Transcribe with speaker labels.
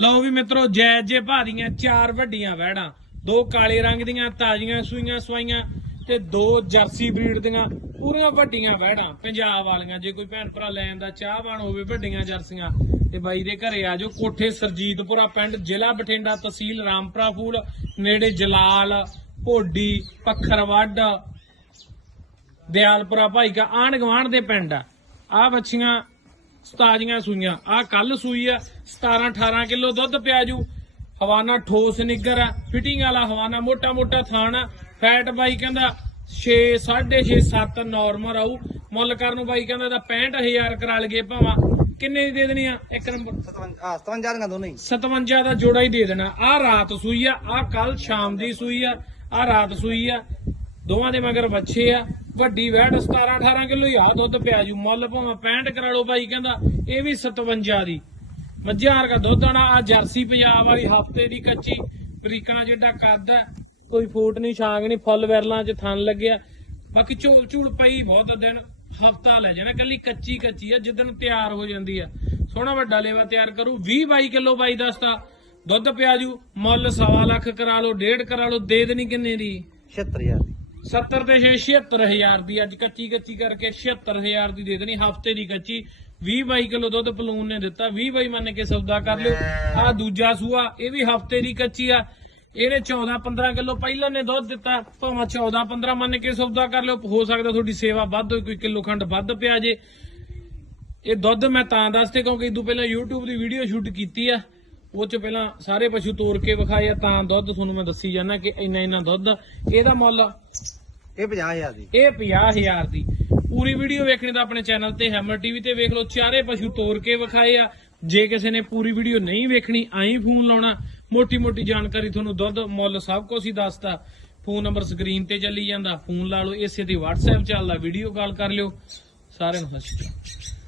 Speaker 1: ਲਓ ਵੀ ਮਿੱਤਰੋ, ਜੈ ਜੇ ਭਾਰੀਆਂ, ਚਾਰ ਵੱਡੀਆਂ ਵਹਿੜਾਂ। ਦੋ ਕਾਲੇ ਰੰਗ ਦੀਆਂ, ਤਾਜ਼ੀਆਂ ਸੂਈਆਂ ਸਵਾਈਆਂ ਤੇ ਦੋ ਜਰਸੀ ਬਰੀਡ ਦੀਆਂ, ਪੂਰੀਆਂ ਵੱਡੀਆਂ ਵਹਿੜਾਂ। ਪੰਜਾਬ ਵਾਲੀਆਂ, ਜੇ ਕੋਈ ਭੈਣ ਭਰਾ ਲੈਣ ਦਾ ਚਾਹਵਾਨ ਹੋਵੇ, ਵੱਡੀਆਂ ਜਰਸੀਆਂ। ਤੇ ਬਾਈ ਦੇ ਘਰੇ ਆ ਜਾਓ, ਕੋਠੇ ਸਰਜੀਤਪੁਰਾ ਪਿੰਡ, ਜ਼ਿਲ੍ਹਾ ਬਠਿੰਡਾ ਤਹਿਸੀਲ ਰਾਮਪੁਰਾ ਫੂਲ, ਨੇੜੇ ਜਲਾਲ, ਭੋਡੀ, ਪੱਖਰਵੱਡ, ਦਿਆਲਪੁਰਾ ਭਾਈ ਕਾ ਆਂਢ ਗਵਾਂਢ ਦੇ ਪਿੰਡ ਆ। ਆ ਬੱਚੀਆਂ ਤਾਜ਼ੀਆਂ ਸੂਈਆਂ। ਆ ਕੱਲ ਸੂਈ ਆ 17 18 ਕਿਲੋ ਦੁੱਧ ਪਿਆ ਜੂ। ਹਵਾਨਾ ਠੋਸ ਨਿੱਗਰ ਆ। ਫਿਟਿੰਗ ਵਾਲਾ ਹਵਾਨਾ ਮੋਟਾ ਮੋਟਾ ਥਾਣ ਆ। ਫੈਟ ਬਾਈ ਕਹਿੰਦਾ 6 6.5 7 ਨਾਰਮਲ ਆਊ। ਮੁੱਲ ਕਰਨ ਨੂੰ ਬਾਈ ਕਹਿੰਦਾ ਦਾ 65000 ਕਰਾ ਲਗੇ ਭਾਵਾਂ। ਕਿੰਨੇ ਦੀ ਦੇ ਦੇਣੀ ਆ? ਇੱਕ ਨੰਬਰ।
Speaker 2: 57 ਦੀਆਂ ਦੋਨੇ ਹੀ।
Speaker 1: 57 ਦਾ ਜੋੜਾ ਹੀ ਦੇ ਦੇਣਾ। ਆ ਰਾਤ ਸੂਈ ਆ ਆ ਕੱਲ ਸ਼ਾਮ ਦੀ ਸੂਈ ਆ। ਆ ਰਾਤ ਸੂਈ ਆ। ਦੋਵਾਂ ਦੇ ਮਗਰ ਬੱਚੇ ਆ। ਵੱਡੀ ਵੈਟ 17 18 ਕਿਲੋ ਹੀ ਆ, ਦੁੱਧ ਪਿਆ ਜੂ, ਮੁੱਲ ਭਾਵੇਂ 65 ਕਰਾ ਲਓ ਬਾਈ ਕਹਿੰਦਾ, ਇਹ ਵੀ 57 ਦੀ। ਮੱਝਾਰ ਦਾ ਦੁੱਧ ਆਣਾ ਆ ਜਰਸੀ ਪੰਜਾਬ ਵਾਲੀ ਹਫ਼ਤੇ ਦੀ ਕੱਚੀ, ਬਰੀਕਾਂ ਜਿਹੜਾ ਕੱਦ ਹੈ, ਕੋਈ ਫੂਟ ਨਹੀਂ, ਛਾਂਗ ਨਹੀਂ, ਫੁੱਲ ਵਿਰਲਾਂ 'ਚ ਥਣ ਲੱਗਿਆ ਬਾਕੀ ਝੋਲ ਝੂਲ ਪਈ ਬਹੁਤ ਦਿਨ, ਹਫਤਾ ਲੈ ਜਾਣਾ, ਕੱਲੀ ਕੱਚੀ ਕੱਚੀ ਆ, ਜਿੱਦਣ ਤਿਆਰ ਹੋ ਜਾਂਦੀ ਆ। ਸੋਹਣਾ ਵੱਡਾ ਲੇਵਾ ਤਿਆਰ ਕਰੂ 20 22 ਕਿਲੋ ਬਾਈ ਦੱਸਦਾ ਦੁੱਧ ਪਿਆਜੂ ਮੁੱਲ ਸਵਾ ਲੱਖ ਕਰਾ ਲਓ, ਡੇਢ ਕਰਾ ਲਓ, ਦੇ ਦੇਣੀ ਕਿੰਨੇ ਦੀ?
Speaker 2: 76000 ਦੀ।
Speaker 1: 70 ਤੇ 76000 ਦੀ, ਅੱਜ ਕੱਚੀ ਕੱਚੀ ਕਰਕੇ 76000 ਦੀ ਦੇ ਦੇਣੀ, ਹਫ਼ਤੇ ਦੀ ਕੱਚੀ। 20 22 ਕਿਲੋ ਦੁੱਧ ਪਲੂਨ ਨੇ ਦਿੱਤਾ 20 22 ਮੰਨ ਕੇ ਸੌਦਾ ਕਰ ਲਿਓ। ਆ ਦੂਜਾ ਸੂਆ, ਇਹ ਵੀ ਹਫ਼ਤੇ ਦੀ ਕੱਚੀ ਆ। ਇਹਨੇ 14 15 ਕਿਲੋ ਪਹਿਲਾਂ ਨੇ ਦੁੱਧ ਦਿੱਤਾ, ਭਾਵੇਂ 14 15 ਮੰਨ ਕੇ ਸੌਦਾ ਕਰ ਲਿਓ। ਹੋ ਸਕਦਾ ਤੁਹਾਡੀ ਸੇਵਾ ਵੱਧ ਹੋਈ ਕੋਈ ਕਿਲੋ ਖੰਡ ਵੱਧ ਪਿਆ ਜੇ। ਇਹ ਦੁੱਧ ਮੈਂ ਤਾਂ ਦੱਸਦੇ ਕਿਉਂਕਿ ਇਦੋਂ ਪਹਿਲਾਂ YouTube ਦੀ ਵੀਡੀਓ ਸ਼ੂਟ ਕੀਤੀ ਆ। ਉਹ ਚ ਪਹਿਲਾਂ ਸਾਰੇ ਪਸ਼ੂ ਤੋੜ ਕੇ ਵਿਖਾਏ ਆ ਤਾਂ ਦੁੱਧ ਤੁਹਾਨੂੰ ਮੈਂ ਦੱਸੀ ਜਾਣਾ ਕਿ ਇੰਨਾ ਇੰਨਾ ਦੁੱਧ। ਆ। ਇਹਦਾ ਮੁੱਲ
Speaker 2: ਇਹ 50000 ਦੀ।
Speaker 1: ਇਹ 50000 ਦੀ। ਪੂਰੀ ਵੀਡੀਓ ਵੇਖਣੀ ਤਾਂ ਆਪਣੇ ਚੈਨਲ ਤੇ ਹੈਮਰ ਟੀਵੀ ਤੇ ਵੇਖ ਲਓ। ਚਾਰੇ ਪਸ਼ੂ ਤੋੜ ਕੇ ਵਿਖਾਏ ਆ। ਜੇ ਕਿਸੇ ਨੇ ਪੂਰੀ ਵੀਡੀਓ ਨਹੀਂ ਵੇਖਣੀ ਆਈ ਫੋਨ ਲਾਉਣਾ। ਮੋਟੀ ਮੋਟੀ ਜਾਣਕਾਰੀ ਤੁਹਾਨੂੰ ਦੁੱਧ ਮੁੱਲ ਸਭ ਕੁਝ ਹੀ ਦੱਸਦਾ। ਫੋਨ ਨੰਬਰ ਸਕਰੀਨ ਤੇ ਚੱਲੀ ਜਾਂਦਾ। ਫੋਨ ਲਾ ਲਓ। ਇਸੇ ਤੇ WhatsApp ਚੱਲਦਾ। ਵੀਡੀਓ ਕਾਲ ਕਰ ਲਿਓ। ਸਾਰਿਆਂ ਨੂੰ ਸਤਿ ਸ਼੍ਰੀ ਅਕਾਲ।